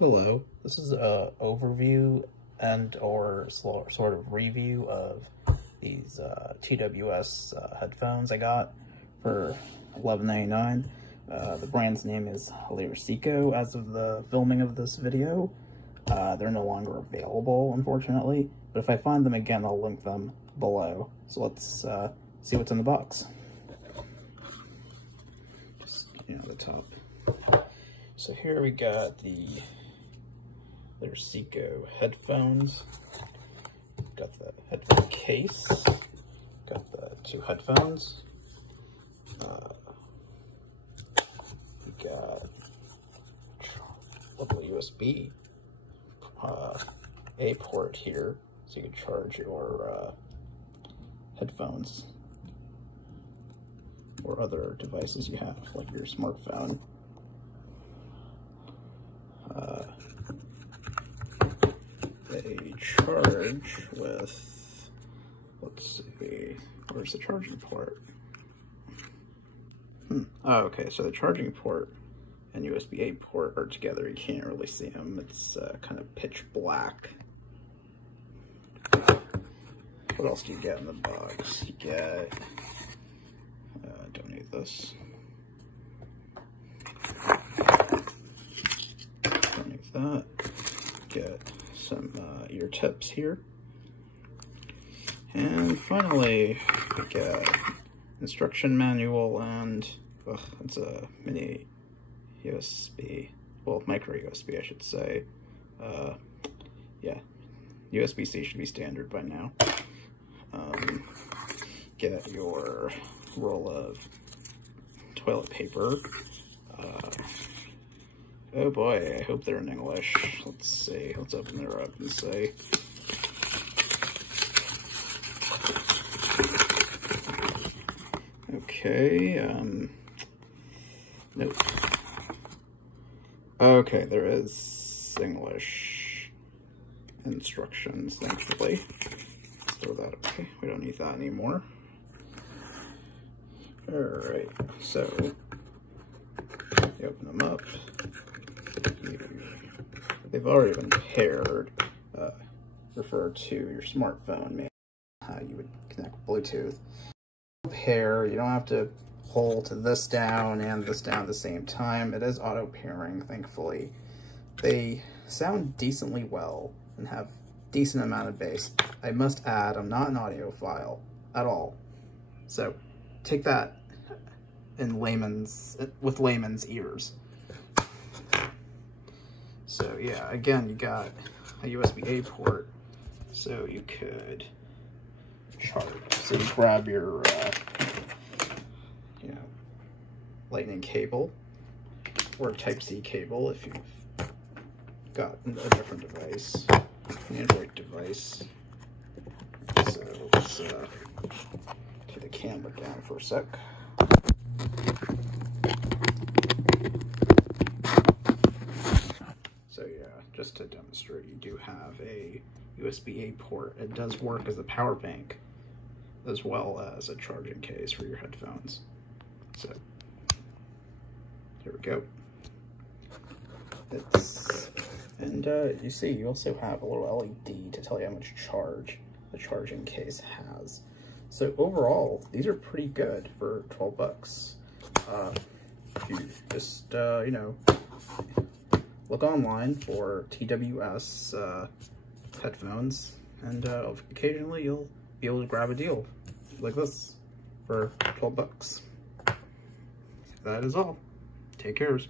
Hello, this is a overview and or sort of review of these TWS headphones I got for $11.99. The brand's name is LERSYCO as of the filming of this video. They're no longer available, unfortunately, but if I find them again, I'll link them below. So let's see what's in the box. Just, the top. So here we got the LERSYCO headphones. Got the headphone case. Got the two headphones. We got a little USB A port here, so you can charge your headphones or other devices you have, like your smartphone. They charge with, let's see, where's the charging port? Oh, okay, so the charging port and USB-A port are together. You can't really see them. It's kind of pitch black. What else do you get in the box? You get, don't need this. Don't need that. Get some ear tips here. And finally, we get instruction manual and, it's a mini USB, well, micro USB, I should say. Yeah, USB-C should be standard by now. Get your roll of toilet paper. Oh boy, I hope they're in English. Let's see, let's open her up and see. Okay, nope. Okay, there is English instructions, thankfully. Let's throw that away. We don't need that anymore. Alright, so you open them up. They've already been paired. Refer to your smartphone, maybe how you would connect Bluetooth. Pair, you don't have to hold this down and this down at the same time. It is auto pairing, thankfully. They sound decently well and have decent amount of bass. I must add, I'm not an audiophile at all. So take that in with layman's ears. So yeah, again, you got a USB-A port, so you could charge. So you grab your, lightning cable or Type-C cable if you've got a different device, an Android device. So let's take the camera down for a sec. So yeah, just to demonstrate, you do have a USB-A port. It does work as a power bank as well as a charging case for your headphones. So here we go. You see, you also have a little LED to tell you how much charge the charging case has. So overall, these are pretty good for 12 bucks. If you just, look online for TWS headphones, and occasionally you'll be able to grab a deal like this for 12 bucks. That is all. Take care.